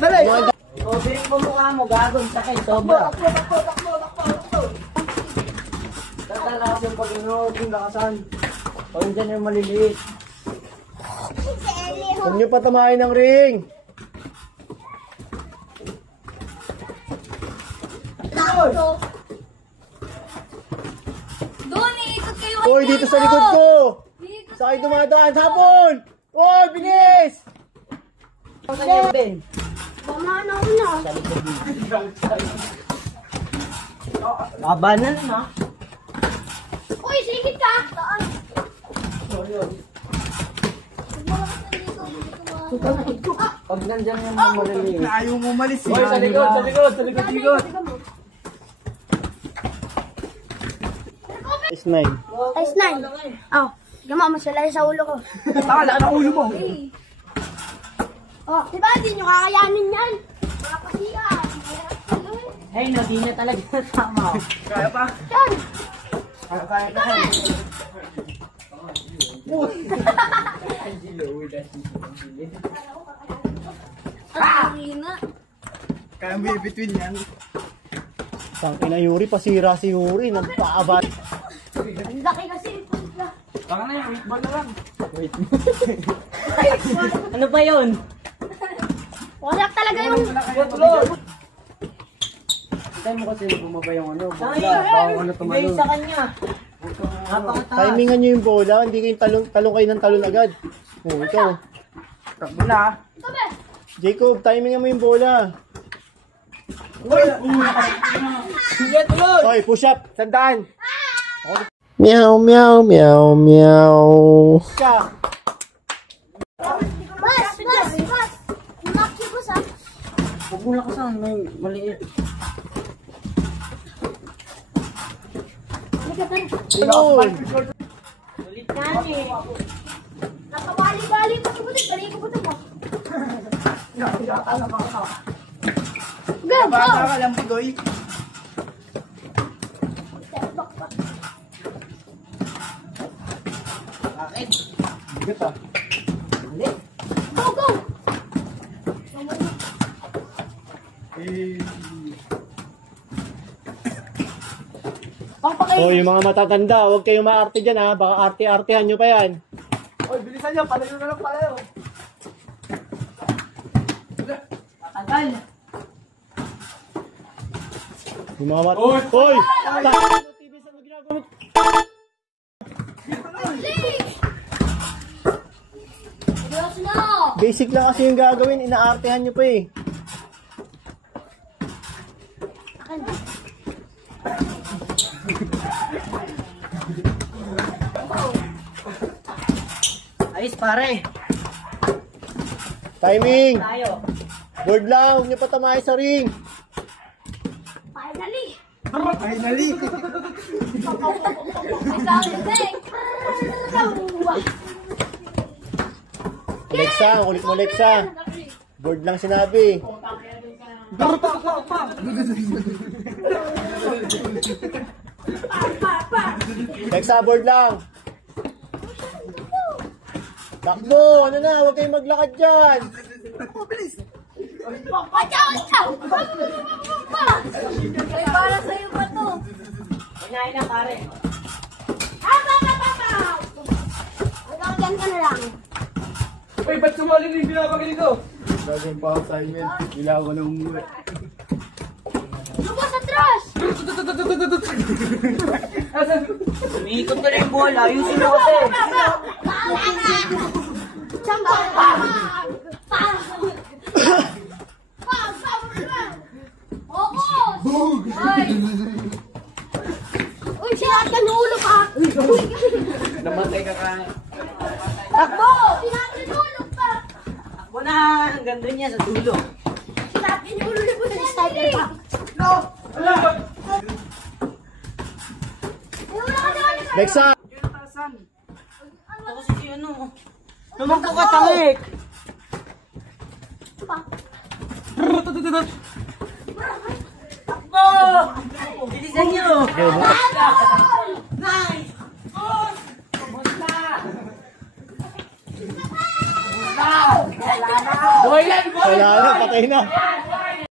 Dali! O, biring mo mukha mo, gagawin sakit, sobra. Tatalakas yung pag-inod, yung lakasan. O, yun dyan yung maliliit. Huwag niyo patamahin ng ring! Doon, ikot kayo. Hoy, dito sa likod ko! Sa akin dumadaan, hapon! Hoy, bilis! Saan yung Ben? Bamana ko na. Labanan na. Uy, sige ka. Saan? Pag nandyan yung maliliit. Ayaw mo umalis eh. Hoy, sa likod, sa likod, sa likod, sa likod. Ice 9. Ice 9. Oh, gama mo sila sa ulo ko. Takala na ulo mo. Oh, diba? Di nyo kakayanin yan. Mga pasiyan. Ay, no, di na talaga tama. Kaya pa? Yan. Kaya na. Kaya may between yan. Tangina Yuri, pasira si Yuri. Nagpaabat. Ang laki kasi. Baka na yan, wait ball na lang. Wait. Ano ba yun? Wasak talaga yung... Tayo mo kasi bumaba yung ano. Baka ano tumalo. Hindi sa kanya. Napakataas. Timingan nyo yung bola, hindi kayo talong kayo ng talon agad. Oh, ikaw. Takbo na. Tabi. Jacob, timingan mo yung bola. Sige, tuloy! Hoy, push up, sandaan. Meow, meow, meow, meow. Ka. Bas! Maki ko sa... Huwag mo lakasan, may maliit. Ayun. Ulit na eh. Nakabali-bali pa ito. Bali ko pa ito mo. Go! Bata ka lang, Pigoy. Bakit? Bigat ah. Ulit. Go! Go! So, yung mga matatanda, huwag kayong maarte dyan ha. Baka arte-artehan nyo pa yan. Oy, bilisan niyo. Palayo na lang palayo. Matagal. Yung mga Hoy! Hoy! TV sa ginagawa. Diyos na! Basic lang kasi yung gagawin, inaartehan nyo pa eh. Ayos pare. Timing! Tayo. Board lang, huwag nyo patamahin sa ring. Finally! Finally! Lexa, kulit mo Lexa. Board lang sinabi. Lexa, board lang. Takbo! Ano na? Huwag kayong maglakad dyan! Ay, para sa'yo pa to. Hinahin na pare. Hanggang ka na lang. Uy, ba't sumali na yung binabagay dito? Gagawin pa ako assignment. Kailangan ko na umuwi. Lubos atras! Umiikot ka na yung bola. Ayusin mo kasi. Samba! Uy, sinatan yung ulo ka! Namatay ka kaya. Takbo! Sinatan yung ulo ka! Takbo na. Ang ganda niya sa dulo. Sinatan yung ulo mo sa sniper ka! Lexa! Ako kasi ano. Tumakbo ka tangik. Takbo! Bilisan niyo. Nice! Basta! Basta! Wala na, patay na.